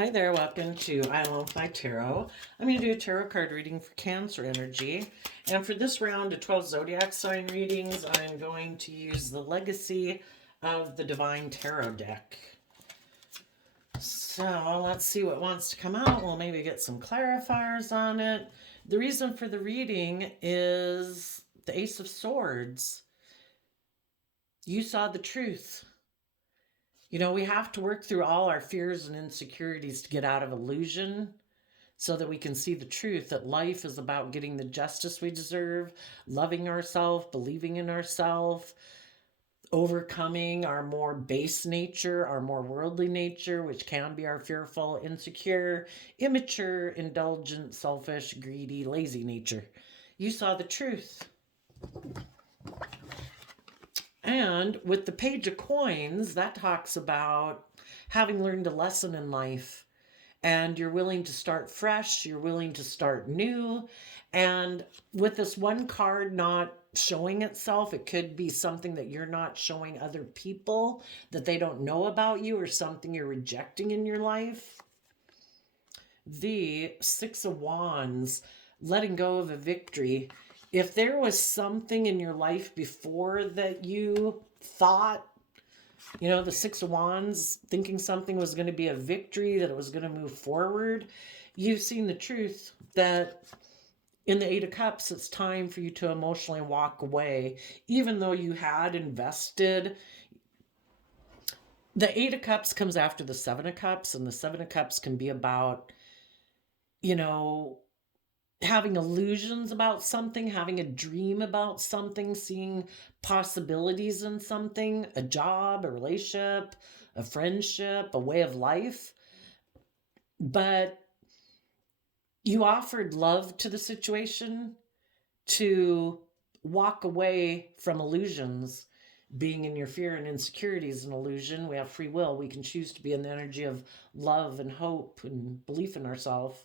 Hi there, welcome to I Love My Tarot. I'm going to do a tarot card reading for Cancer energy. And for this round of 12 zodiac sign readings, I'm going to use the Legacy of the Divine Tarot deck. So let's see what wants to come out. We'll maybe get some clarifiers on it. The reason for the reading is the Ace of Swords. You saw the truth. You know, we have to work through all our fears and insecurities to get out of illusion so that we can see the truth that life is about getting the justice we deserve, loving ourselves, believing in ourselves, overcoming our more base nature, our more worldly nature, which can be our fearful, insecure, immature, indulgent, selfish, greedy, lazy nature. You saw the truth. And with the Page of Coins, that talks about having learned a lesson in life. And you're willing to start fresh, you're willing to start new. And with this one card not showing itself, it could be something that you're not showing other people, that they don't know about you, or something you're rejecting in your life. The Six of Wands, letting go of a victory. If there was something in your life before that you thought, you know, the Six of Wands, thinking something was going to be a victory, that it was going to move forward, you've seen the truth that in the Eight of Cups, it's time for you to emotionally walk away, even though you had invested. The Eight of Cups comes after the Seven of Cups, and the Seven of Cups can be about, you know, having illusions about something, having a dream about something, seeing possibilities in something, a job, a relationship, a friendship, a way of life. But you offered love to the situation, to walk away from illusions. Being in your fear and insecurity is an illusion. We have free will. We can choose to be in the energy of love and hope and belief in ourselves.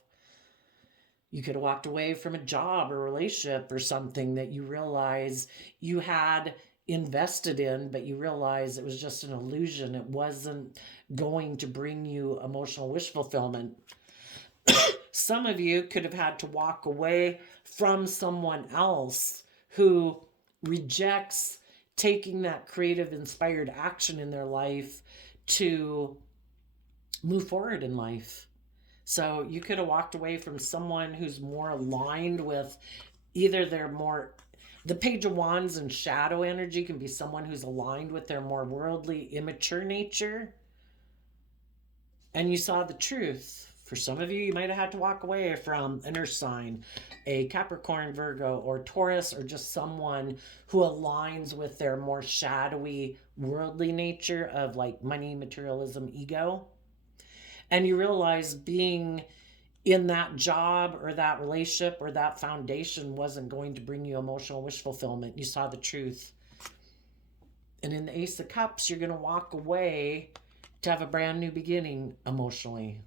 You could have walked away from a job or relationship or something that you realize you had invested in, but you realize it was just an illusion. It wasn't going to bring you emotional wish fulfillment. Some of you could have had to walk away from someone else who rejects taking that creative, inspired action in their life to move forward in life. So you could have walked away from someone who's more aligned with either their more, the Page of Wands and shadow energy can be someone who's aligned with their more worldly, immature nature. And you saw the truth. For some of you, you might have had to walk away from an earth sign, a Capricorn, Virgo, or Taurus, or just someone who aligns with their more shadowy, worldly nature of like money, materialism, ego. And you realize being in that job or that relationship or that foundation wasn't going to bring you emotional wish fulfillment. You saw the truth. And in the Ace of Cups, you're going to walk away to have a brand new beginning emotionally.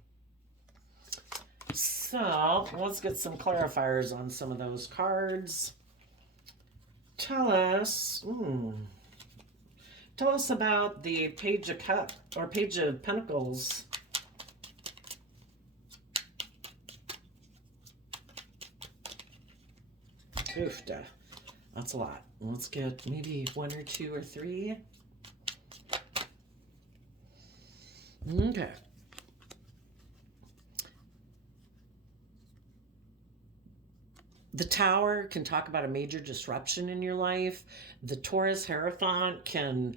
So let's get some clarifiers on some of those cards. Tell us about the Page of Cups or Page of Pentacles. Oof, that's a lot. Let's get maybe one or two or three. Okay. The Tower can talk about a major disruption in your life. The Taurus Hierophant can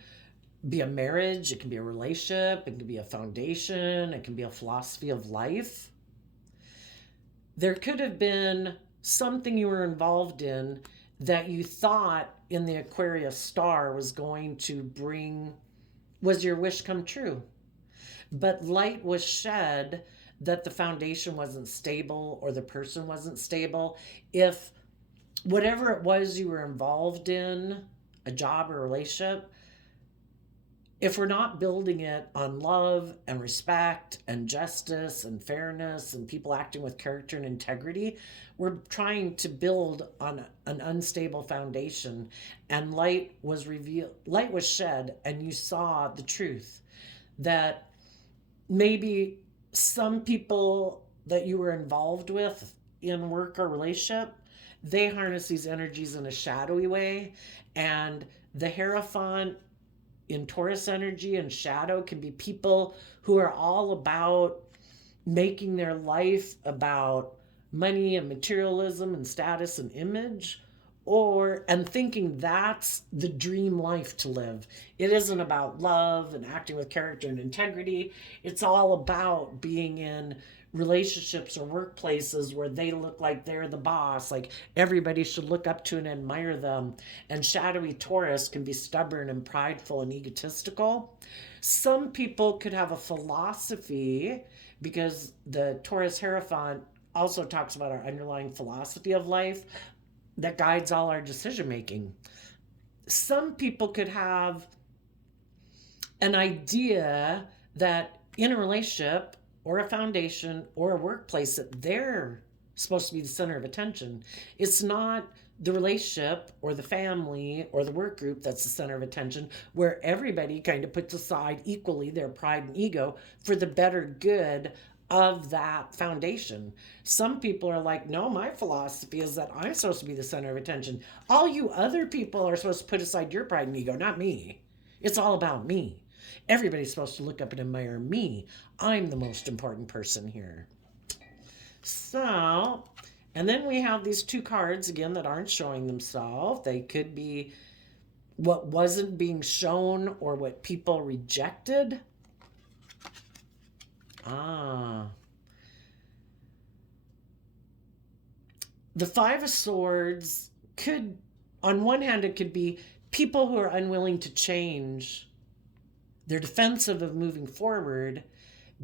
be a marriage. It can be a relationship. It can be a foundation. It can be a philosophy of life. There could have been something you were involved in that you thought in the Aquarius star was going to bring, was your wish come true. But light was shed that the foundation wasn't stable or the person wasn't stable. If whatever it was you were involved in, a job or a relationship, if we're not building it on love and respect and justice and fairness and people acting with character and integrity, we're trying to build on an unstable foundation. And light was revealed, light was shed, and you saw the truth that maybe some people that you were involved with in work or relationship, they harness these energies in a shadowy way. And the Hierophant in Taurus energy and shadow can be people who are all about making their life about money and materialism and status and image, or and thinking that's the dream life to live. It isn't about love and acting with character and integrity. It's all about being in relationships or workplaces where they look like they're the boss, like everybody should look up to and admire them. And shadowy Taurus can be stubborn and prideful and egotistical. Some people could have a philosophy, because the Taurus Hierophant also talks about our underlying philosophy of life that guides all our decision making. Some people could have an idea that in a relationship or a foundation or a workplace that they're supposed to be the center of attention. It's not the relationship or the family or the work group that's the center of attention, where everybody kind of puts aside equally their pride and ego for the better good of that foundation. Some people are like, no, my philosophy is that I'm supposed to be the center of attention. All you other people are supposed to put aside your pride and ego, not me. It's all about me. Everybody's supposed to look up and admire me. I'm the most important person here. So, and then we have these two cards again that aren't showing themselves. They could be what wasn't being shown or what people rejected. The Five of Swords could, on one hand, it could be people who are unwilling to change. They're defensive of moving forward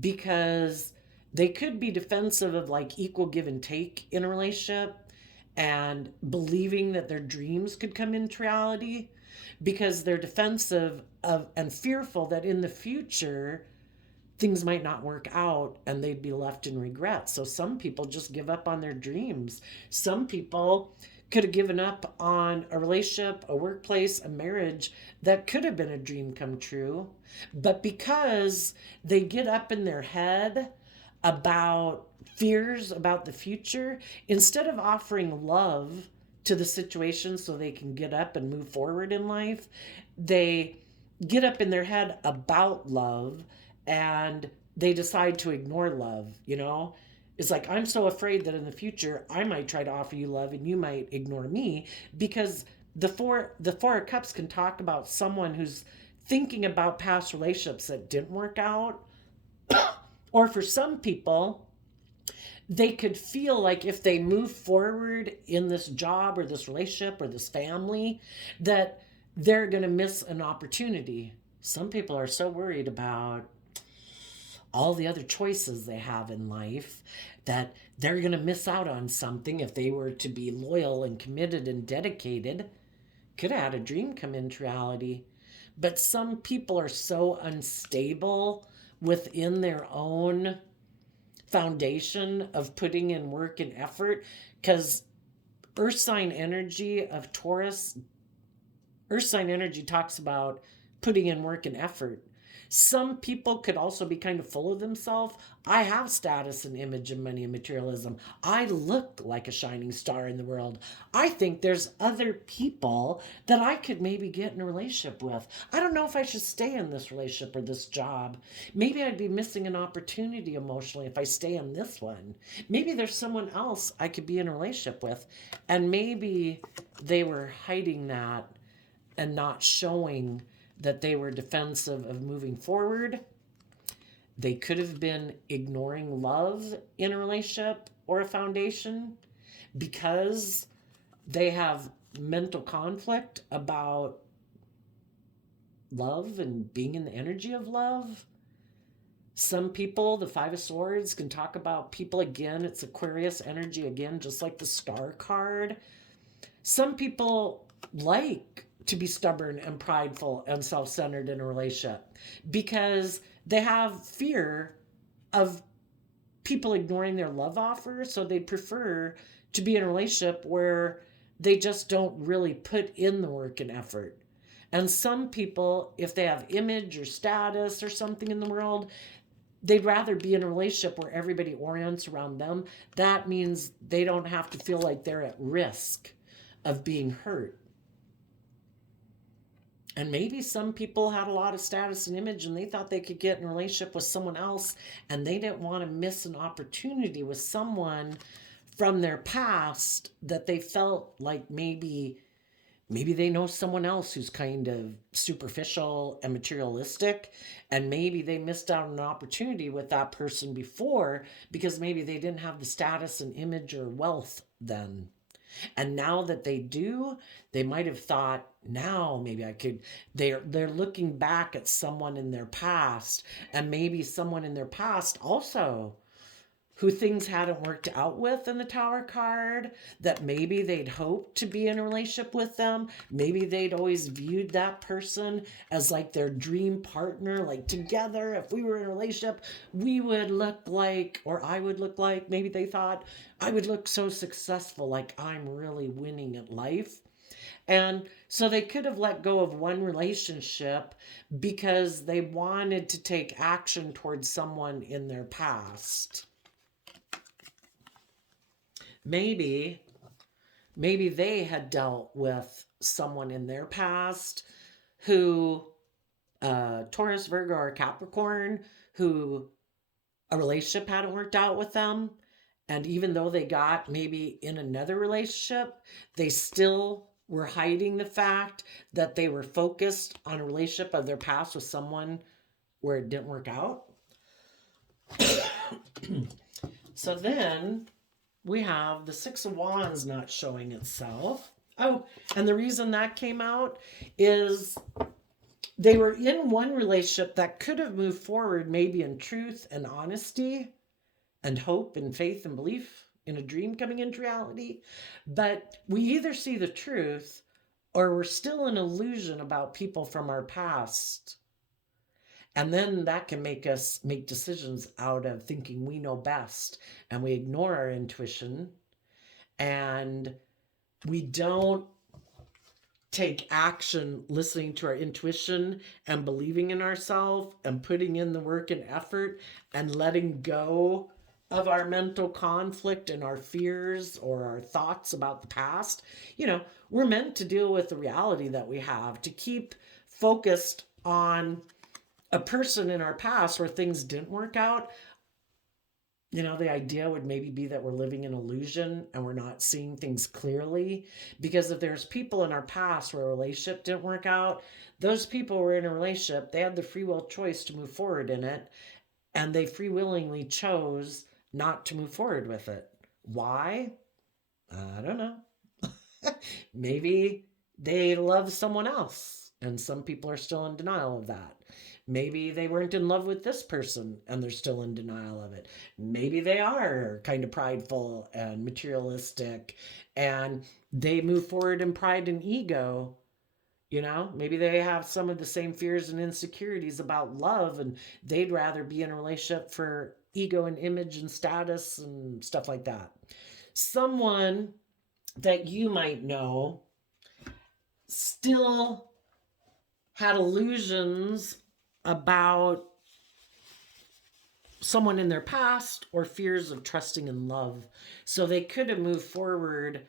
because they could be defensive of like equal give and take in a relationship and believing that their dreams could come into reality, because they're defensive of and fearful that in the future things might not work out and they'd be left in regret. So some people just give up on their dreams. Some people could have given up on a relationship, a workplace, a marriage that could have been a dream come true. But because they get up in their head about fears about the future, instead of offering love to the situation so they can get up and move forward in life, they get up in their head about love and they decide to ignore love. It's like, I'm so afraid that in the future I might try to offer you love and you might ignore me, because the four of cups can talk about someone who's thinking about past relationships that didn't work out. Or for some people, they could feel like if they move forward in this job or this relationship or this family, that they're going to miss an opportunity. Some people are so worried about all the other choices they have in life that they're going to miss out on something if they were to be loyal and committed and dedicated. Could have had a dream come into reality. But some people are so unstable within their own foundation of putting in work and effort, because earth sign energy of Taurus, earth sign energy talks about putting in work and effort. Some people could also be kind of full of themselves. I have status and image and money and materialism. I look like a shining star in the world. I think there's other people that I could maybe get in a relationship with. I don't know if I should stay in this relationship or this job. Maybe I'd be missing an opportunity emotionally if I stay in this one. Maybe there's someone else I could be in a relationship with. And maybe they were hiding that and not showing that they were defensive of moving forward. They could have been ignoring love in a relationship or a foundation because they have mental conflict about love and being in the energy of love. Some people, the Five of Swords, can talk about people again. It's Aquarius energy again, just like the Star card. Some people like to be stubborn and prideful and self-centered in a relationship because they have fear of people ignoring their love offer. So they prefer to be in a relationship where they just don't really put in the work and effort. And some people, if they have image or status or something in the world, they'd rather be in a relationship where everybody orients around them. That means they don't have to feel like they're at risk of being hurt. And maybe some people had a lot of status and image and they thought they could get in a relationship with someone else and they didn't want to miss an opportunity with someone from their past that they felt like maybe they know someone else who's kind of superficial and materialistic, and maybe they missed out on an opportunity with that person before because maybe they didn't have the status and image or wealth then. And now that they do, they might have thought, now maybe I could. They're looking back at someone in their past, and maybe someone in their past also who things hadn't worked out with in the Tower card, that maybe they'd hoped to be in a relationship with them. Maybe they'd always viewed that person as like their dream partner, like together, if we were in a relationship, we would look like, or I would look like, maybe they thought I would look so successful, like I'm really winning at life. And so they could have let go of one relationship because they wanted to take action towards someone in their past. Maybe they had dealt with someone in their past who, Taurus, Virgo, or Capricorn, who a relationship hadn't worked out with them. And even though they got maybe in another relationship, they still were hiding the fact that they were focused on a relationship of their past with someone where it didn't work out. So then we have the Six of Wands not showing itself. Oh, and the reason that came out is they were in one relationship that could have moved forward maybe in truth and honesty and hope and faith and belief in a dream coming into reality. But we either see the truth or we're still in illusion about people from our past. And then that can make us make decisions out of thinking we know best, and we ignore our intuition, and we don't take action listening to our intuition and believing in ourselves and putting in the work and effort and letting go of our mental conflict and our fears or our thoughts about the past. We're meant to deal with the reality that we have, to keep focused on a person in our past where things didn't work out. The idea would maybe be that we're living in illusion and we're not seeing things clearly. Because if there's people in our past where a relationship didn't work out, those people were in a relationship, they had the free will choice to move forward in it, and they free willingly chose not to move forward with it. Why? I don't know. Maybe they love someone else, and some people are still in denial of that. Maybe they weren't in love with this person and they're still in denial of it. Maybe they are kind of prideful and materialistic and they move forward in pride and ego. Maybe they have some of the same fears and insecurities about love, and they'd rather be in a relationship for ego and image and status and stuff like that. Someone that you might know still had illusions about someone in their past or fears of trusting in love. So they could have moved forward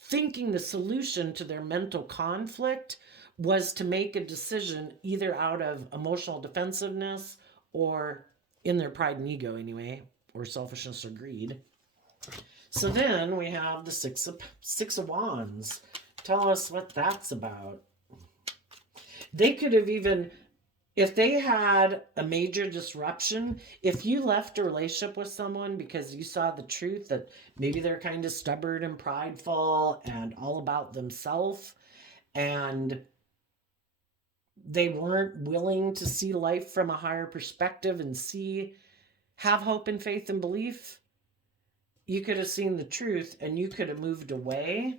thinking the solution to their mental conflict was to make a decision either out of emotional defensiveness or in their pride and ego anyway, or selfishness or greed. So then we have the Six of Wands. Tell us what that's about. They could have even, if they had a major disruption, if you left a relationship with someone because you saw the truth that maybe they're kind of stubborn and prideful and all about themselves, and they weren't willing to see life from a higher perspective and have hope and faith and belief, you could have seen the truth and you could have moved away.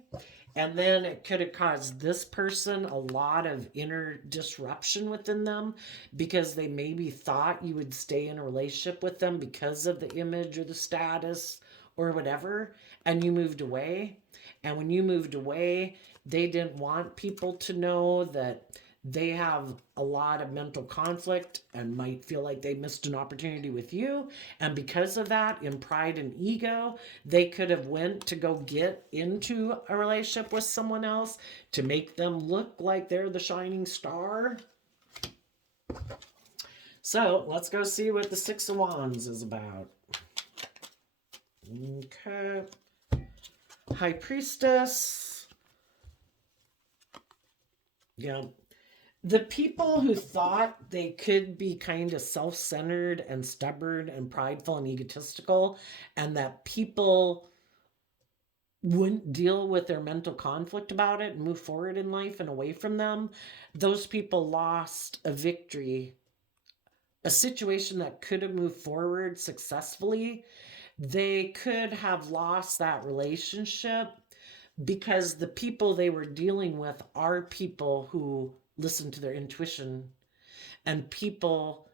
And then it could have caused this person a lot of inner disruption within them because they maybe thought you would stay in a relationship with them because of the image or the status or whatever, and you moved away. And when you moved away, they didn't want people to know that they have a lot of mental conflict and might feel like they missed an opportunity with you. And because of that, in pride and ego, they could have went to go get into a relationship with someone else to make them look like they're the shining star. So let's go see what the Six of Wands is about. Okay. High Priestess. Yeah. The people who thought they could be kind of self-centered and stubborn and prideful and egotistical, and that people wouldn't deal with their mental conflict about it and move forward in life and away from them, those people lost a victory, a situation that could have moved forward successfully. They could have lost that relationship because the people they were dealing with are people who listen to their intuition, and people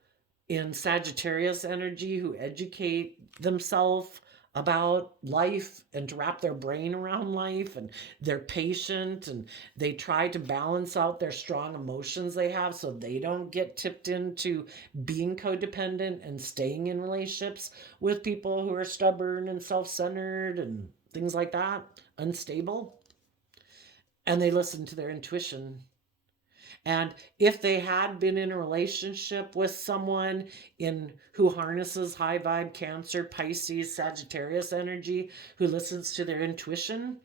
in Sagittarius energy who educate themselves about life and to wrap their brain around life, and they're patient and they try to balance out their strong emotions they have so they don't get tipped into being codependent and staying in relationships with people who are stubborn and self-centered and things like that, unstable. And they listen to their intuition. And if they had been in a relationship with someone in who harnesses high vibe Cancer, Pisces, Sagittarius energy, who listens to their intuition,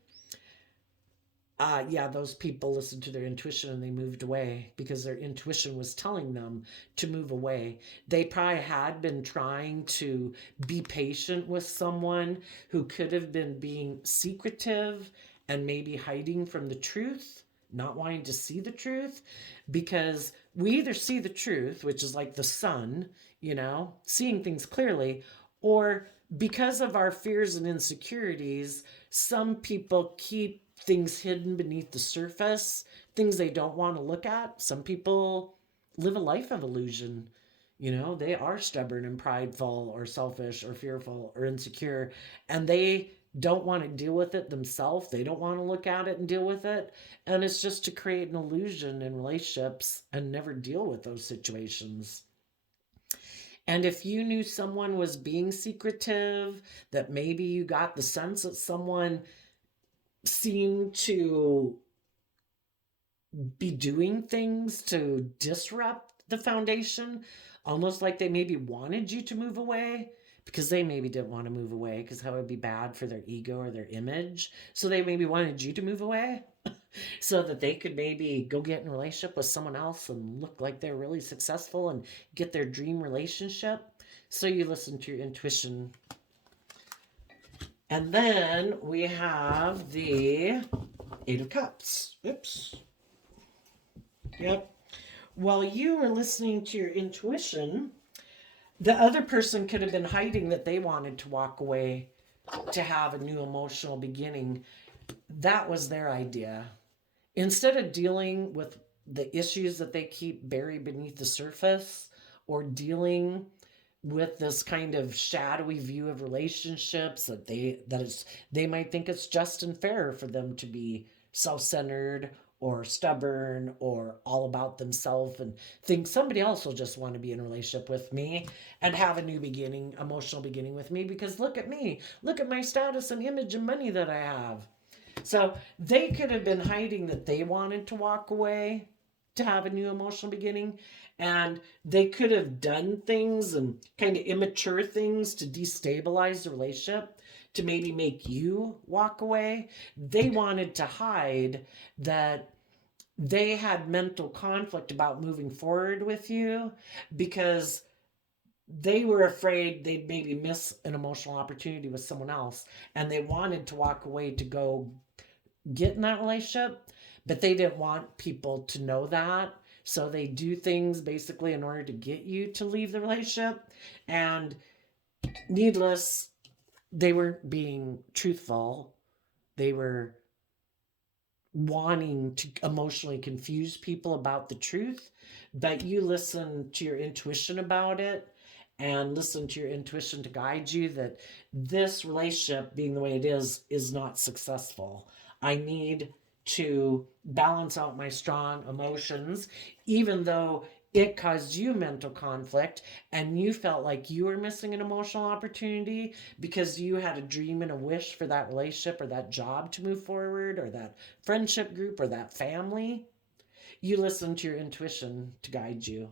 yeah, those people listened to their intuition and they moved away because their intuition was telling them to move away. They probably had been trying to be patient with someone who could have been being secretive and maybe hiding from the truth, not wanting to see the truth, because we either see the truth, which is like the sun, seeing things clearly, or because of our fears and insecurities, some people keep things hidden beneath the surface, things they don't want to look at. Some people live a life of illusion. They are stubborn and prideful or selfish or fearful or insecure, and they don't want to deal with it themselves. They don't want to look at it and deal with it. And it's just to create an illusion in relationships and never deal with those situations. And if you knew someone was being secretive, that maybe you got the sense that someone seemed to be doing things to disrupt the foundation, almost like they maybe wanted you to move away because they maybe didn't want to move away because that would be bad for their ego or their image. So they maybe wanted you to move away so that they could maybe go get in a relationship with someone else and look like they're really successful and get their dream relationship. So you listen to your intuition. And then we have the Eight of Cups. Oops. Yep. While you were listening to your intuition, the other person could have been hiding that they wanted to walk away to have a new emotional beginning. That was their idea. Instead of dealing with the issues that they keep buried beneath the surface, or dealing with this kind of shadowy view of relationships that they might think it's just and fair for them to be self-centered or stubborn or all about themselves and think somebody else will just want to be in a relationship with me and have a new beginning, emotional beginning with me, because look at me, look at my status and image and money that I have. So they could have been hiding that they wanted to walk away to have a new emotional beginning, and they could have done things and kind of immature things to destabilize the relationship, to maybe make you walk away. They wanted to hide that they had mental conflict about moving forward with you because they were afraid they'd maybe miss an emotional opportunity with someone else, and they wanted to walk away to go get in that relationship, but they didn't want people to know that. So they do things basically in order to get you to leave the relationship. And needless, they weren't being truthful. They were wanting to emotionally confuse people about the truth. But you listen to your intuition about it, and listen to your intuition to guide you that this relationship, being the way it is not successful. I need to balance out my strong emotions, even though it caused you mental conflict and you felt like you were missing an emotional opportunity because you had a dream and a wish for that relationship or that job to move forward or that friendship group or that family. You listened to your intuition to guide you.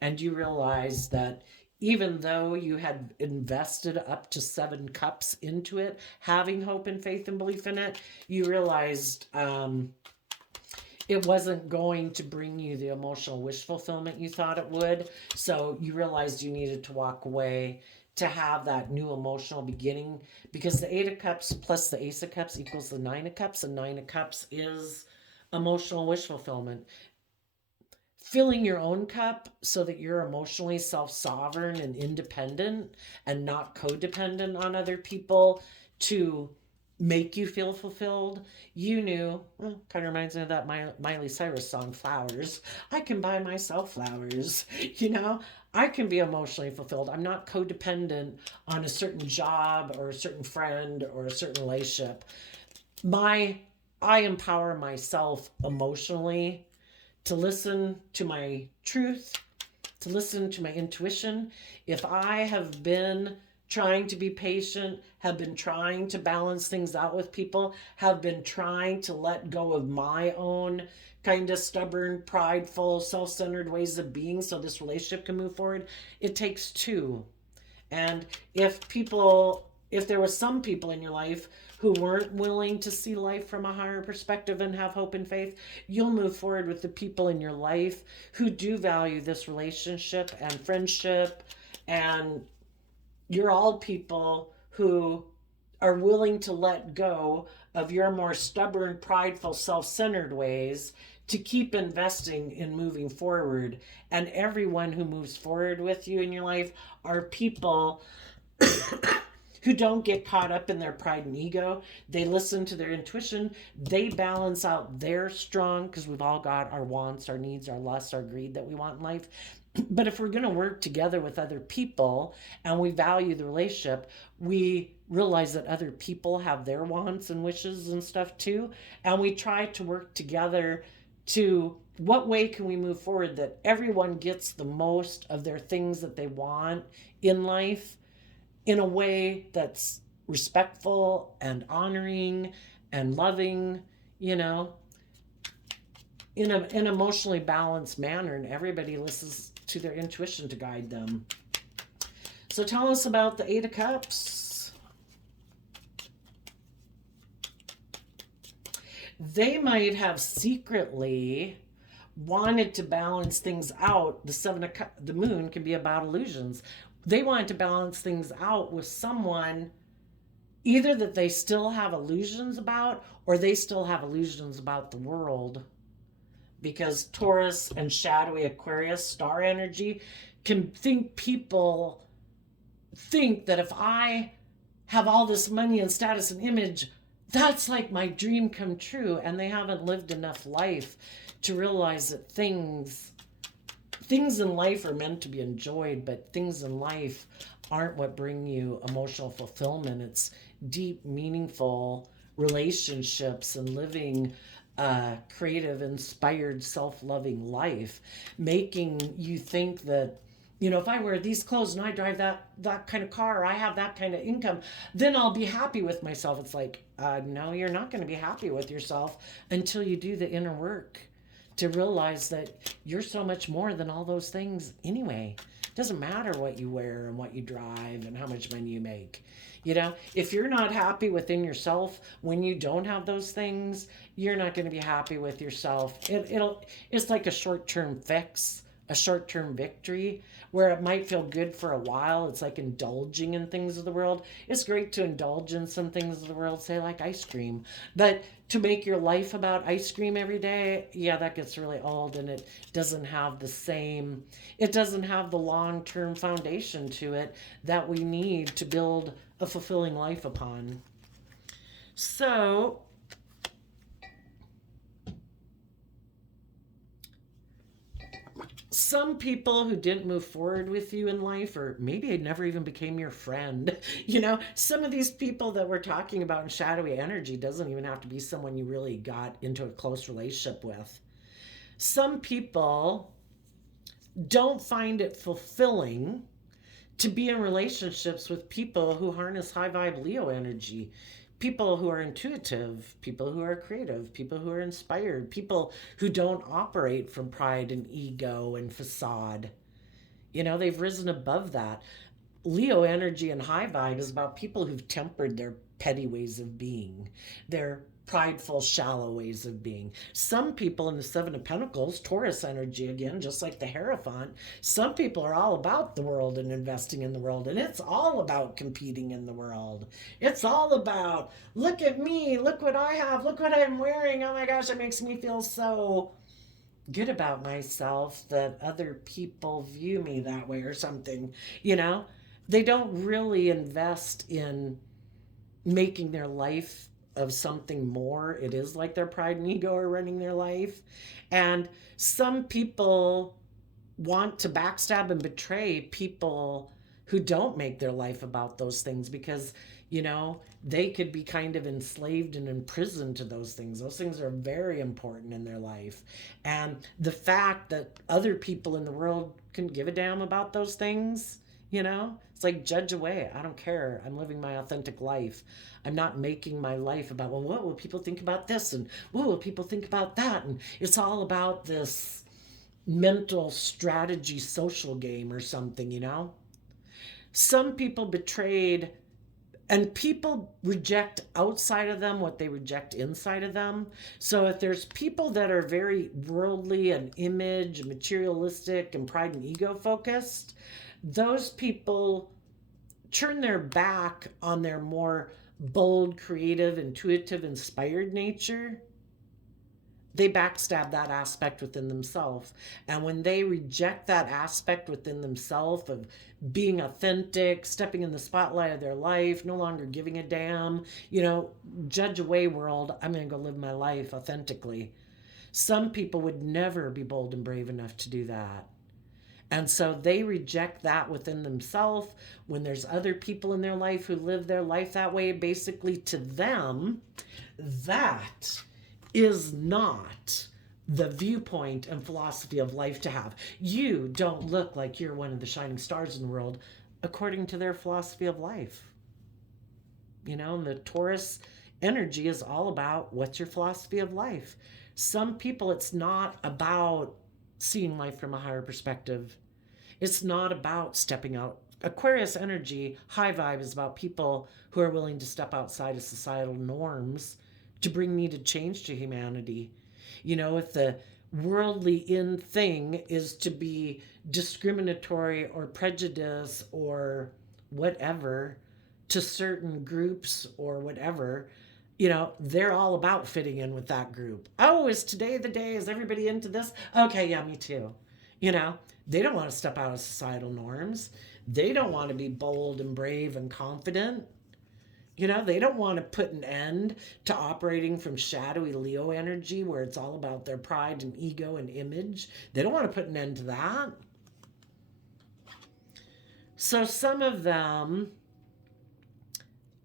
And you realized that even though you had invested up to 7 cups into it, having hope and faith and belief in it, you realized it wasn't going to bring you the emotional wish fulfillment you thought it would. So you realized you needed to walk away to have that new emotional beginning, because the 8 of Cups plus the Ace of Cups equals the 9 of Cups, and 9 of Cups is emotional wish fulfillment. Filling your own cup so that you're emotionally self-sovereign and independent and not codependent on other people to make you feel fulfilled. You knew, well, kind of reminds me of that Miley Cyrus song, Flowers. I can buy myself flowers. You know, I can be emotionally fulfilled. I'm not codependent on a certain job or a certain friend or a certain relationship. I empower myself emotionally to listen to my truth, to listen to my intuition. If I have been trying to be patient, have been trying to balance things out with people, have been trying to let go of my own kind of stubborn, prideful, self-centered ways of being so this relationship can move forward, it takes two. And if there was some people in your life who weren't willing to see life from a higher perspective and have hope and faith, you'll move forward with the people in your life who do value this relationship and friendship. And you're all people who are willing to let go of your more stubborn, prideful, self-centered ways to keep investing in moving forward. And everyone who moves forward with you in your life are people who don't get caught up in their pride and ego. They listen to their intuition. They balance out their strong, because we've all got our wants, our needs, our lusts, our greed that we want in life. But if we're going to work together with other people and we value the relationship, we realize that other people have their wants and wishes and stuff too. And we try to work together to what way can we move forward that everyone gets the most of their things that they want in life in a way that's respectful and honoring and loving, you know, in an emotionally balanced manner, and everybody listens to their intuition to guide them. So tell us about the 8 of Cups. They might have secretly wanted to balance things out. The Moon can be about illusions. They wanted to balance things out with someone either that they still have illusions about, or they still have illusions about the world. Because Taurus and shadowy Aquarius, star energy, people think that if I have all this money and status and image, that's like my dream come true. And they haven't lived enough life to realize that things in life are meant to be enjoyed, but things in life aren't what bring you emotional fulfillment. It's deep, meaningful relationships and living a creative, inspired, self-loving life, making you think that, you know, if I wear these clothes and I drive that kind of car, or I have that kind of income, then I'll be happy with myself. It's like, no, you're not going to be happy with yourself until you do the inner work to realize that you're so much more than all those things anyway. It doesn't matter what you wear and what you drive and how much money you make. You know, if you're not happy within yourself when you don't have those things, you're not going to be happy with yourself. It's like a short-term fix, a short-term victory, where it might feel good for a while. It's like indulging in things of the world. It's great to indulge in some things of the world, say like ice cream. But to make your life about ice cream every day, yeah, that gets really old, and it doesn't have the long-term foundation to it that we need to build a fulfilling life upon. So some people who didn't move forward with you in life, or maybe it never even became your friend. Some of these people that we're talking about in shadowy energy doesn't even have to be someone you really got into a close relationship with. Some people don't find it fulfilling to be in relationships with people who harness high vibe Leo energy. People who are intuitive, people who are creative, people who are inspired, people who don't operate from pride and ego and facade. They've risen above that. Leo energy and high vibe is about people who've tempered their petty ways of being, their prideful, shallow ways of being. Some people in the Seven of Pentacles, Taurus energy again, just like the Hierophant, some people are all about the world and investing in the world, and it's all about competing in the world. It's all about, look at me, look what I have, look what I'm wearing. Oh my gosh, it makes me feel so good about myself that other people view me that way or something. They don't really invest in making their life of something more. It is like their pride and ego are running their life. And some people want to backstab and betray people who don't make their life about those things because, they could be kind of enslaved and imprisoned to those things. Those things are very important in their life. And the fact that other people in the world can give a damn about those things, it's like, judge away. I don't care. I'm living my authentic life. I'm not making my life about, well, what will people think about this? And what will people think about that? And it's all about this mental strategy social game or something. Some people betrayed, and people reject outside of them what they reject inside of them. So if there's people that are very worldly and image, materialistic, and pride and ego focused, those people turn their back on their more bold, creative, intuitive, inspired nature. They backstab that aspect within themselves. And when they reject that aspect within themselves of being authentic, stepping in the spotlight of their life, no longer giving a damn, judge away world, I'm going to go live my life authentically. Some people would never be bold and brave enough to do that. And so they reject that within themselves. When there's other people in their life who live their life that way, basically to them, that is not the viewpoint and philosophy of life to have. You don't look like you're one of the shining stars in the world according to their philosophy of life. And the Taurus energy is all about what's your philosophy of life. Some people, it's not about seeing life from a higher perspective. It's not about stepping out. Aquarius energy, high vibe, is about people who are willing to step outside of societal norms to bring needed change to humanity. If the worldly in thing is to be discriminatory or prejudice or whatever to certain groups or whatever, they're all about fitting in with that group. Oh, is today the day? Is everybody into this? Okay, yeah, me too. They don't want to step out of societal norms. They don't want to be bold and brave and confident. They don't want to put an end to operating from shadowy Leo energy where it's all about their pride and ego and image. They don't want to put an end to that. So some of them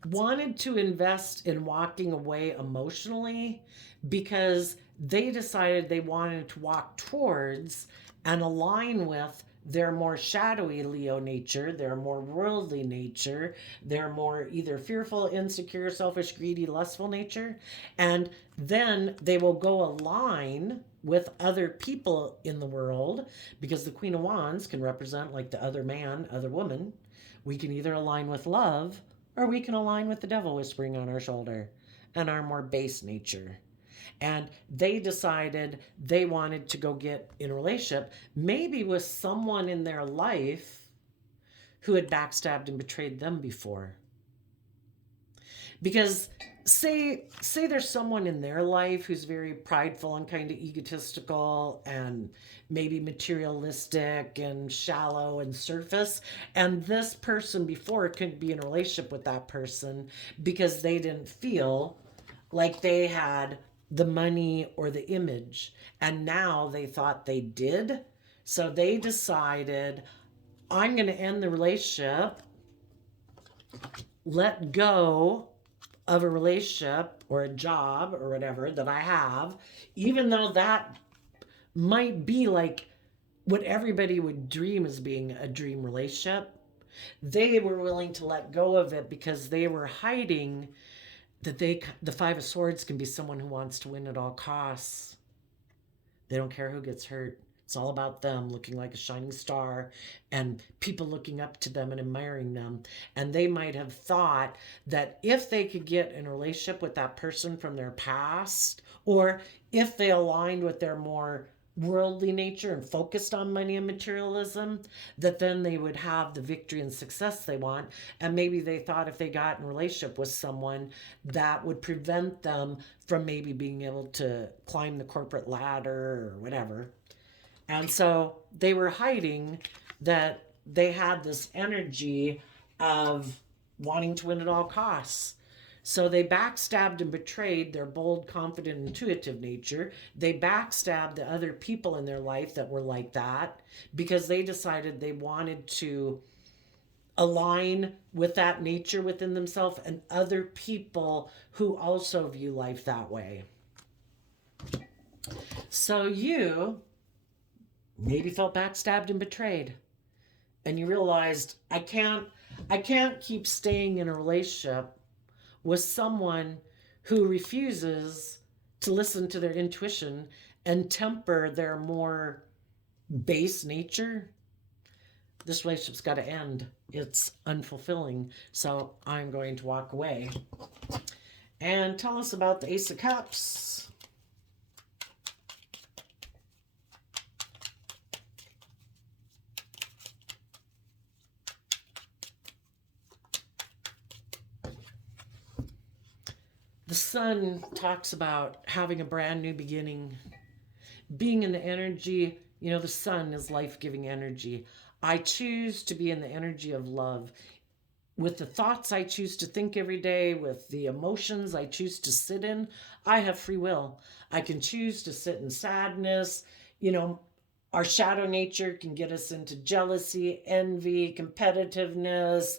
wanted to invest in walking away emotionally because they decided they wanted to walk towards and align with their more shadowy Leo nature, their more worldly nature, their more either fearful, insecure, selfish, greedy, lustful nature. And then they will go align with other people in the world because the Queen of Wands can represent like the other man, other woman. We can either align with love or we can align with the devil whispering on our shoulder and our more base nature. And they decided they wanted to go get in a relationship, maybe with someone in their life who had backstabbed and betrayed them before. Because say there's someone in their life who's very prideful and kind of egotistical and maybe materialistic and shallow and surface, and this person before couldn't be in a relationship with that person because they didn't feel like they had the money or the image, and now they thought they did. So they decided, I'm going to end the relationship, let go of a relationship or a job or whatever that I have, even though that might be like what everybody would dream as being a dream relationship. They were willing to let go of it because they were hiding that the Five of Swords can be someone who wants to win at all costs. They don't care who gets hurt. It's all about them looking like a shining star and people looking up to them and admiring them. And they might have thought that if they could get in a relationship with that person from their past, or if they aligned with their more worldly nature and focused on money and materialism, that then they would have the victory and success they want. And maybe they thought if they got in a relationship with someone, that would prevent them from maybe being able to climb the corporate ladder or whatever. And so they were hiding that they had this energy of wanting to win at all costs. So they backstabbed and betrayed their bold, confident, intuitive nature. They backstabbed the other people in their life that were like that because they decided they wanted to align with that nature within themselves and other people who also view life that way. So you maybe felt backstabbed and betrayed, and you realized I can't keep staying in a relationship with someone who refuses to listen to their intuition and temper their more base nature. This relationship's got to end. It's unfulfilling. So I'm going to walk away. And tell us about the Ace of Cups. The Sun talks about having a brand new beginning, being in the energy. The Sun is life giving energy. I choose to be in the energy of love. With the thoughts I choose to think every day, with the emotions I choose to sit in, I have free will. I can choose to sit in sadness. Our shadow nature can get us into jealousy, envy, competitiveness,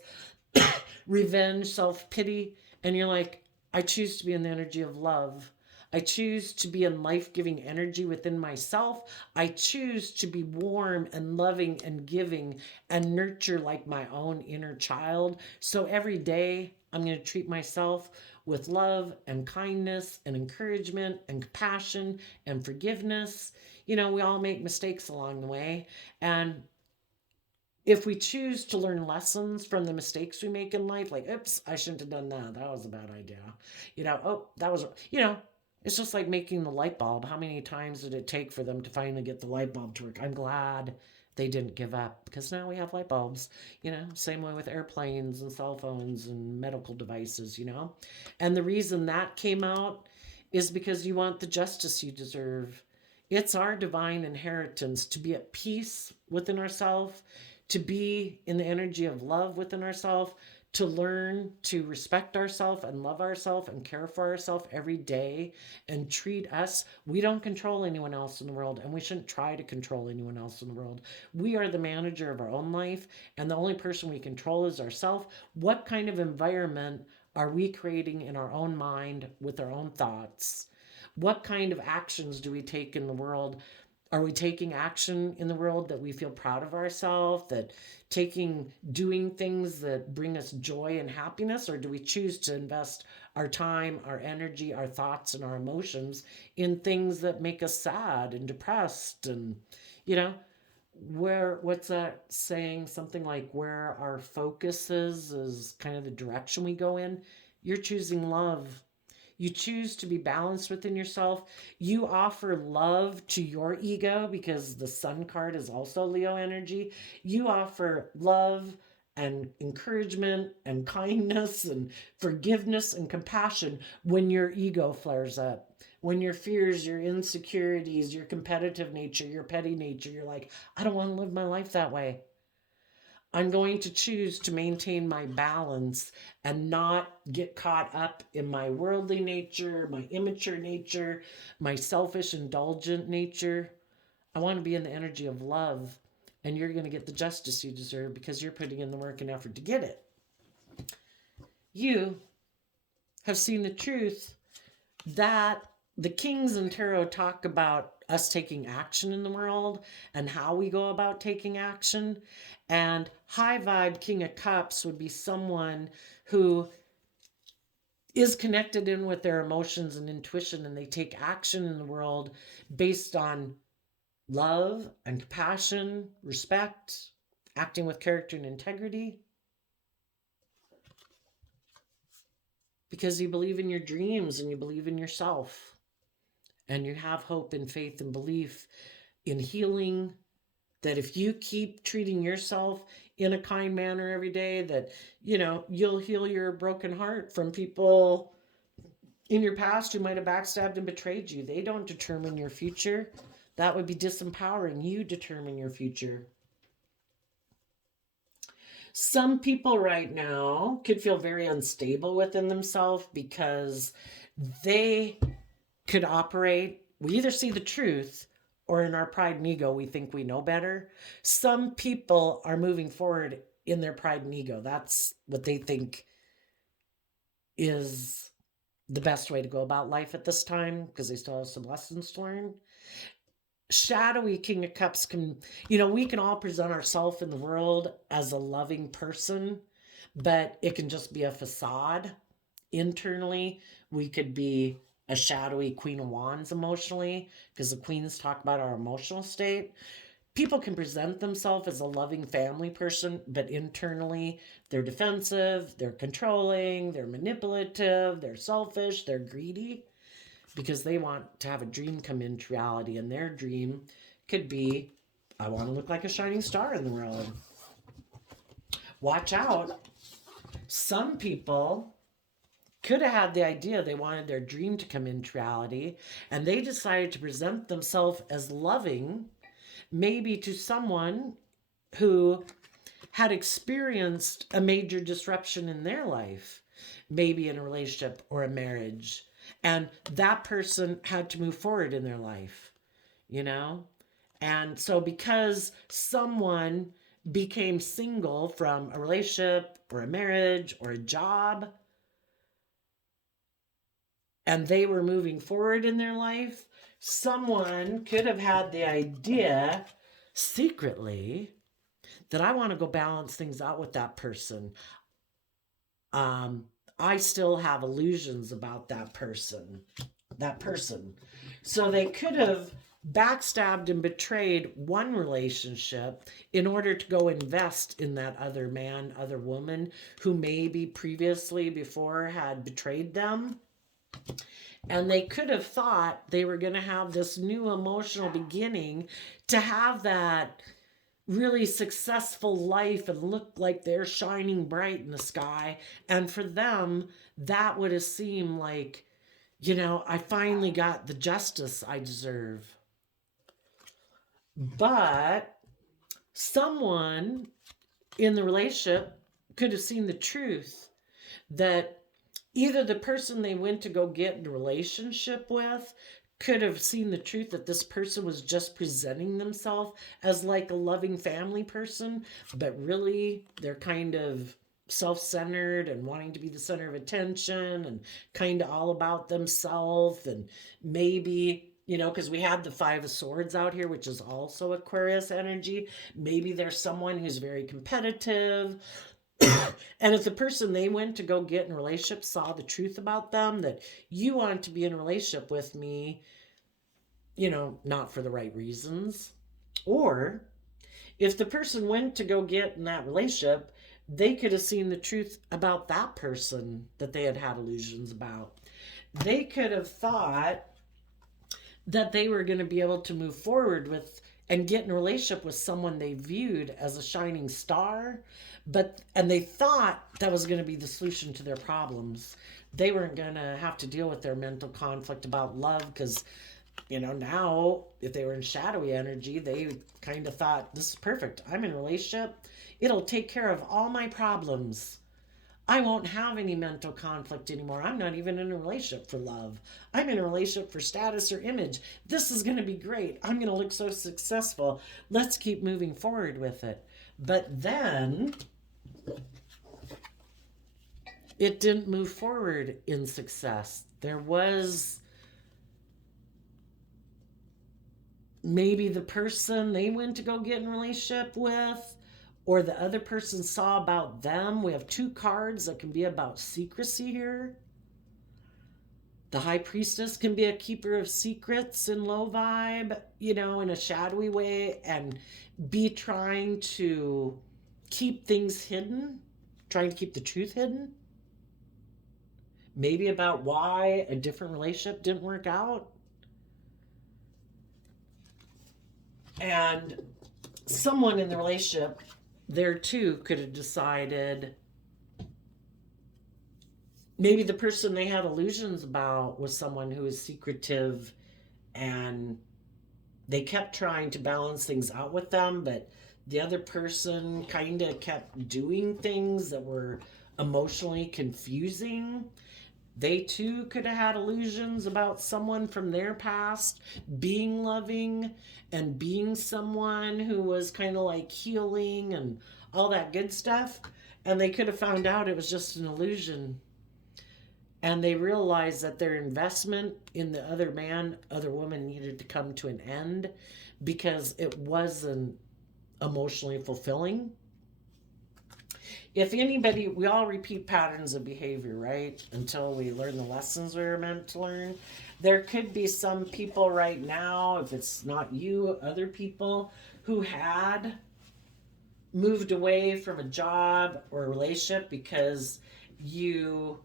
revenge, self pity. And you're like, I choose to be in the energy of love. I choose to be in life giving energy within myself. I choose to be warm and loving and giving and nurture like my own inner child. So every day, I'm going to treat myself with love and kindness and encouragement and compassion and forgiveness. We all make mistakes along the way. And if we choose to learn lessons from the mistakes we make in life, like, oops, I shouldn't have done that. That was a bad idea. Oh, that was, it's just like making the light bulb. How many times did it take for them to finally get the light bulb to work? I'm glad they didn't give up because now we have light bulbs, same way with airplanes and cell phones and medical devices, And the reason that came out is because you want the justice you deserve. It's our divine inheritance to be at peace within ourselves, to be in the energy of love within ourselves, to learn to respect ourselves and love ourselves and care for ourselves every day and treat us. We don't control anyone else in the world, and we shouldn't try to control anyone else in the world. We are the manager of our own life, and the only person we control is ourselves. What kind of environment are we creating in our own mind with our own thoughts? What kind of actions do we take in the world? Are we taking action in the world that we feel proud of ourselves, doing things that bring us joy and happiness? Or do we choose to invest our time, our energy, our thoughts, and our emotions in things that make us sad and depressed? And, what's that saying? Something like where our focus is kind of the direction we go in. You're choosing love. You choose to be balanced within yourself. You offer love to your ego because the Sun card is also Leo energy. You offer love and encouragement and kindness and forgiveness and compassion when your ego flares up. When your fears, your insecurities, your competitive nature, your petty nature, you're like, I don't want to live my life that way. I'm going to choose to maintain my balance and not get caught up in my worldly nature, my immature nature, my selfish, indulgent nature. I want to be in the energy of love, and you're going to get the justice you deserve because you're putting in the work and effort to get it. You have seen the truth that the kings in tarot talk about us taking action in the world and how we go about taking action. And high vibe King of Cups would be someone who is connected in with their emotions and intuition, and they take action in the world based on love and compassion, respect, acting with character and integrity. Because you believe in your dreams and you believe in yourself. And you have hope and faith and belief in healing. That if you keep treating yourself in a kind manner every day, that, you'll heal your broken heart from people in your past who might have backstabbed and betrayed you. They don't determine your future. That would be disempowering. You determine your future. Some people right now could feel very unstable within themselves because they could operate. We either see the truth, or in our pride and ego, we think we know better. Some people are moving forward in their pride and ego. That's what they think is the best way to go about life at this time, because they still have some lessons to learn. Shadowy King of Cups can, we can all present ourselves in the world as a loving person, but it can just be a facade. Internally, we could be a shadowy Queen of Wands emotionally, because the queens talk about our emotional state. People can present themselves as a loving family person, but internally they're defensive, they're controlling, they're manipulative, they're selfish, they're greedy, because they want to have a dream come into reality. And their dream could be, I want to look like a shining star in the world. Watch out. Some people could have had the idea they wanted their dream to come into reality, and they decided to present themselves as loving, maybe to someone who had experienced a major disruption in their life, maybe in a relationship or a marriage, and that person had to move forward in their life, And so because someone became single from a relationship or a marriage or a job, and they were moving forward in their life, someone could have had the idea secretly that I want to go balance things out with that person. I still have illusions about that person. So they could have backstabbed and betrayed one relationship in order to go invest in that other man, other woman who maybe previously before had betrayed them. And they could have thought they were going to have this new emotional beginning to have that really successful life and look like they're shining bright in the sky. And for them, that would have seemed like, I finally got the justice I deserve. But someone in the relationship could have seen the truth that either the person they went to go get in a relationship with could have seen the truth that this person was just presenting themselves as like a loving family person, but really they're kind of self-centered and wanting to be the center of attention and kind of all about themselves. And maybe, because we have the Five of Swords out here, which is also Aquarius energy, maybe there's someone who's very competitive. And if the person they went to go get in a relationship saw the truth about them, that you want to be in a relationship with me, not for the right reasons. Or if the person went to go get in that relationship, they could have seen the truth about that person that they had illusions about. They could have thought that they were going to be able to move forward with and get in a relationship with someone they viewed as a shining star, and they thought that was going to be the solution to their problems. They weren't going to have to deal with their mental conflict about love, because now if they were in shadowy energy, they kind of thought, this is perfect, I'm in a relationship, it'll take care of all my problems. I won't have any mental conflict anymore. I'm not even in a relationship for love. I'm in a relationship for status or image. This is going to be great. I'm going to look so successful. Let's keep moving forward with it. But then it didn't move forward in success. There was maybe the person they went to go get in a relationship with, or the other person saw about them. We have two cards that can be about secrecy here. The high priestess can be a keeper of secrets in low vibe, in a shadowy way, and be trying to keep things hidden, trying to keep the truth hidden. Maybe about why a different relationship didn't work out. And someone in the relationship there too could have decided, maybe the person they had illusions about was someone who was secretive, and they kept trying to balance things out with them, but the other person kind of kept doing things that were emotionally confusing. They too could have had illusions about someone from their past being loving and being someone who was kind of like healing and all that good stuff. And they could have found out it was just an illusion. And they realized that their investment in the other man, other woman needed to come to an end because it wasn't emotionally fulfilling. If anybody, we all repeat patterns of behavior, right? Until we learn the lessons we were meant to learn. There could be some people right now, if it's not you, other people who had moved away from a job or a relationship because you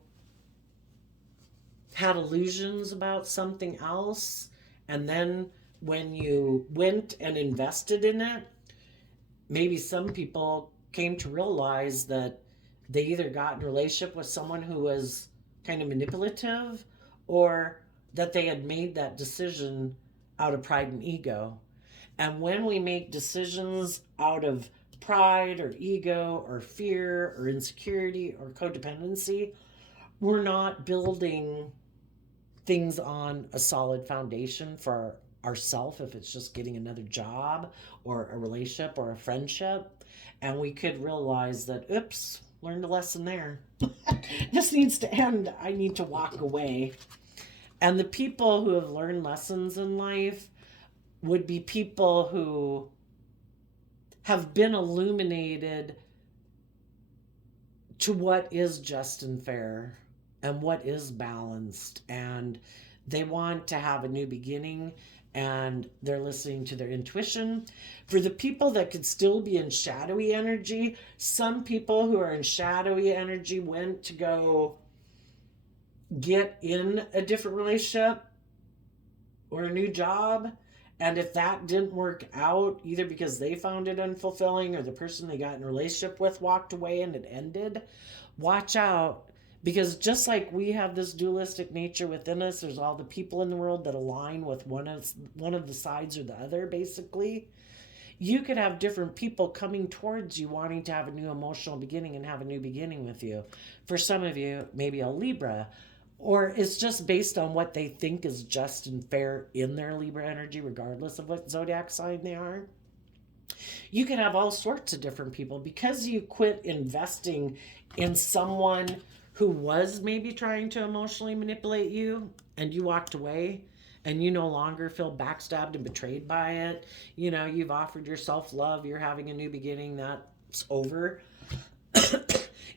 had illusions about something else, and then when you went and invested in it, maybe some people came to realize that they either got in a relationship with someone who was kind of manipulative, or that they had made that decision out of pride and ego. And when we make decisions out of pride or ego or fear or insecurity or codependency, we're not building things on a solid foundation for ourself, if it's just getting another job or a relationship or a friendship. And we could realize that, oops, learned a lesson there. This needs to end. I need to walk away. And the people who have learned lessons in life would be people who have been illuminated to what is just and fair and what is balanced, and they want to have a new beginning, and they're listening to their intuition. For the people that could still be in shadowy energy, some people who are in shadowy energy went to go get in a different relationship or a new job, and if that didn't work out, either because they found it unfulfilling or the person they got in a relationship with walked away and it ended, watch out. Because just like we have this dualistic nature within us, there's all the people in the world that align with one of the sides or the other, basically. You could have different people coming towards you wanting to have a new emotional beginning and have a new beginning with you. For some of you, maybe a Libra, or it's just based on what they think is just and fair in their Libra energy, regardless of what zodiac sign they are. You can have all sorts of different people because you quit investing in someone who was maybe trying to emotionally manipulate you, and you walked away, and you no longer feel backstabbed and betrayed by it. You've offered yourself love, you're having a new beginning, that's over.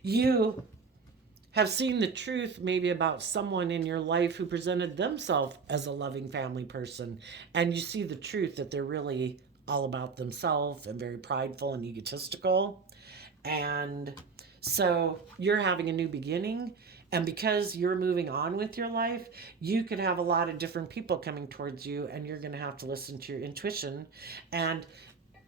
You have seen the truth maybe about someone in your life who presented themselves as a loving family person, and you see the truth that they're really all about themselves and very prideful and egotistical. And so you're having a new beginning, and because you're moving on with your life, you could have a lot of different people coming towards you, and you're going to have to listen to your intuition. And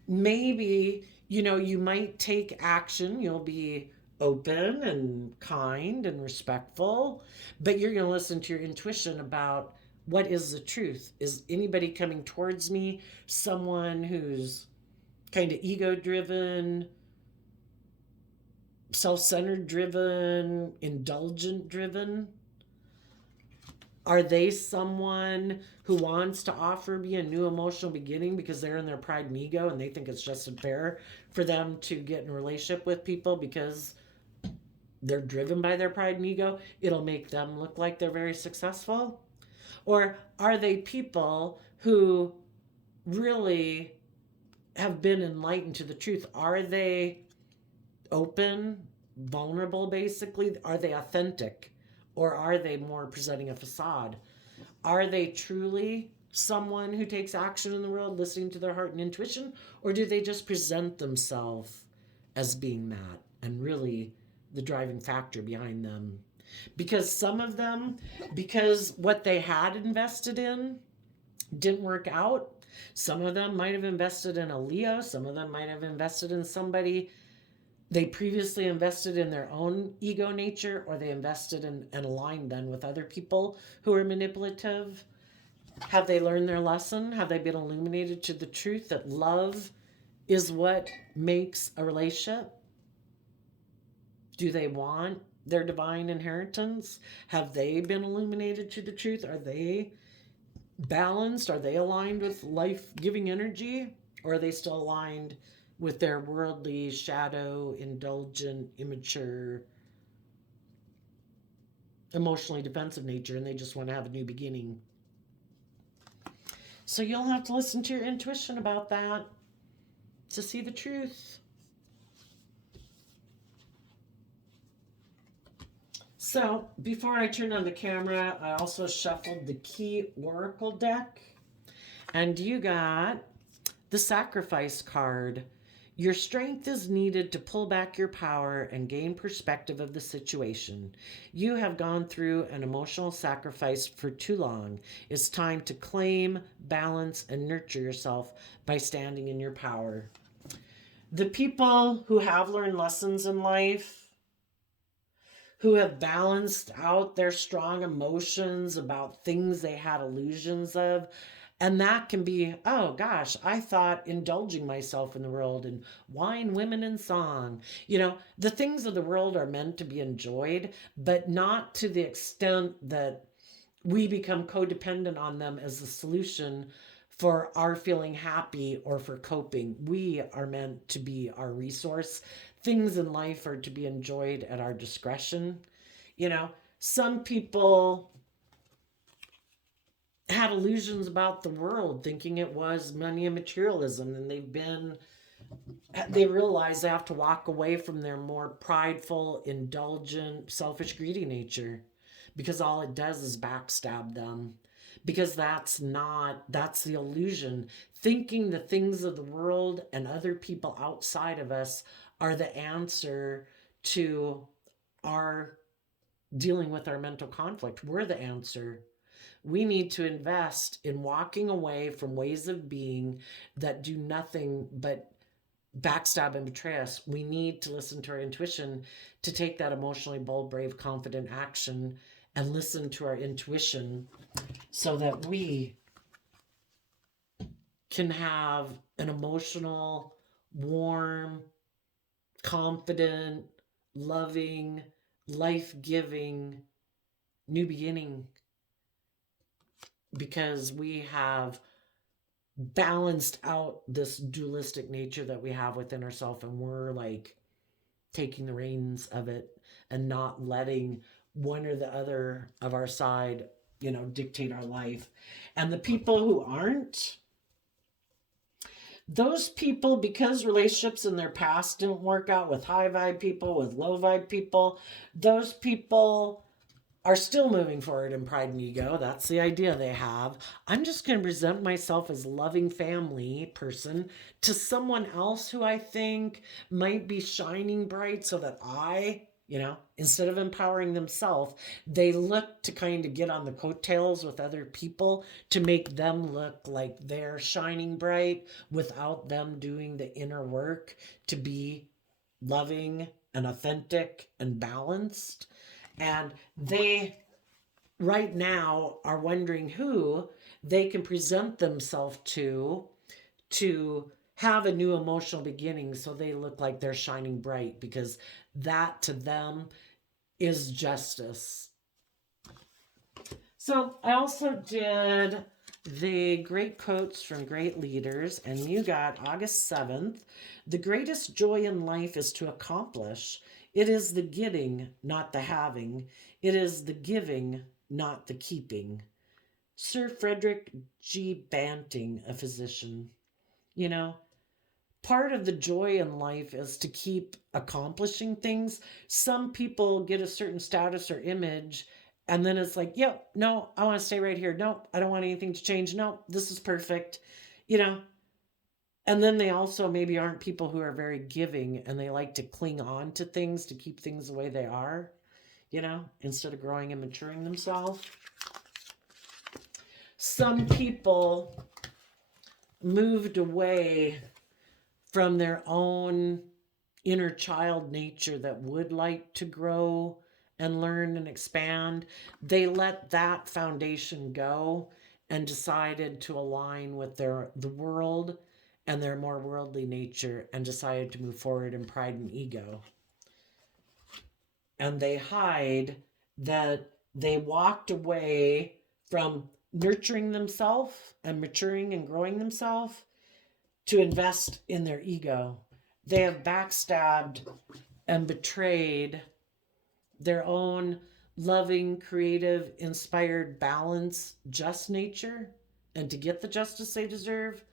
maybe, you might take action. You'll be open and kind and respectful, but you're going to listen to your intuition about what is the truth. Is anybody coming towards me someone who's kind of ego driven, self-centered driven, indulgent driven? Are they someone who wants to offer me a new emotional beginning because they're in their pride and ego and they think it's just unfair for them to get in a relationship with people because they're driven by their pride and ego? It'll make them look like they're very successful. Or are they people who really have been enlightened to the truth? Are they open, vulnerable, basically? Are they authentic? Or are they more presenting a facade? Are they truly someone who takes action in the world, listening to their heart and intuition? Or do they just present themselves as being that and really the driving factor behind them? Because some of them, because what they had invested in didn't work out. Some of them might have invested in a Leo, some of them might have invested in somebody they previously invested in their own ego nature, or they invested in and aligned then with other people who are manipulative. Have they learned their lesson? Have they been illuminated to the truth that love is what makes a relationship? Do they want their divine inheritance? Have they been illuminated to the truth? Are they balanced? Are they aligned with life-giving energy? Or are they still aligned with their worldly, shadow, indulgent, immature, emotionally defensive nature, and they just want to have a new beginning? So you'll have to listen to your intuition about that to see the truth. So before I turned on the camera, I also shuffled the Key Oracle deck, and you got the Sacrifice card. Your strength is needed to pull back your power and gain perspective of the situation. You have gone through an emotional sacrifice for too long. It's time to claim, balance, and nurture yourself by standing in your power. The people who have learned lessons in life, who have balanced out their strong emotions about things they had illusions of, and that can be, oh gosh, I thought indulging myself in the world and wine, women, and song. The things of the world are meant to be enjoyed, but not to the extent that we become codependent on them as the solution for our feeling happy or for coping. We are meant to be our resource. Things in life are to be enjoyed at our discretion. Some people had illusions about the world, thinking it was money and materialism, and they realize they have to walk away from their more prideful, indulgent, selfish, greedy nature, because all it does is backstab them. Because that's the illusion. Thinking the things of the world and other people outside of us are the answer to our dealing with our mental conflict. We're the answer. We need to invest in walking away from ways of being that do nothing but backstab and betray us. We need to listen to our intuition to take that emotionally bold, brave, confident action and listen to our intuition so that we can have an emotional, warm, confident, loving, life-giving new beginning, because we have balanced out this dualistic nature that we have within ourselves, and we're like taking the reins of it and not letting one or the other of our side dictate our life. And the people who aren't, those people, because relationships in their past didn't work out with high vibe people, with low vibe people, those people are still moving forward in pride and ego. That's the idea they have. I'm just going to present myself as a loving family person to someone else who I think might be shining bright, so that instead of empowering themselves, they look to kind of get on the coattails with other people to make them look like they're shining bright without them doing the inner work to be loving and authentic and balanced. And they right now are wondering who they can present themselves to have a new emotional beginning so they look like they're shining bright, because that to them is justice. So I also did the great quotes from great leaders, and you got August 7th. The greatest joy in life is to accomplish. It is the getting, not the having. It is the giving, not the keeping. Sir Frederick G. Banting, a physician. You know, part of the joy in life is to keep accomplishing things. Some people get a certain status or image, and then it's like, yep, no, I want to stay right here. No, I don't want anything to change. No, this is perfect. You know, and then they also maybe aren't people who are very giving and they like to cling on to things to keep things the way they are, instead of growing and maturing themselves. Some people moved away from their own inner child nature that would like to grow and learn and expand. They let that foundation go and decided to align with the world and their more worldly nature and decided to move forward in pride and ego. And they hide that they walked away from nurturing themselves and maturing and growing themselves to invest in their ego. They have backstabbed and betrayed their own loving, creative, inspired, balanced, just nature and to get the justice they deserve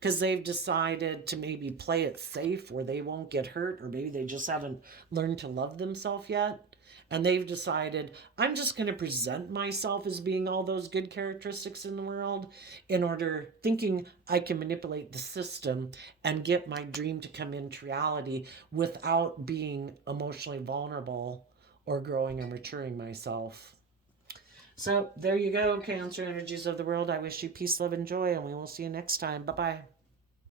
because they've decided to maybe play it safe where they won't get hurt, or maybe they just haven't learned to love themselves yet. And they've decided, I'm just going to present myself as being all those good characteristics in the world in order, thinking I can manipulate the system and get my dream to come into reality without being emotionally vulnerable or growing or maturing myself. So there you go, Cancer energies of the world. I wish you peace, love, and joy, and we will see you next time. Bye bye.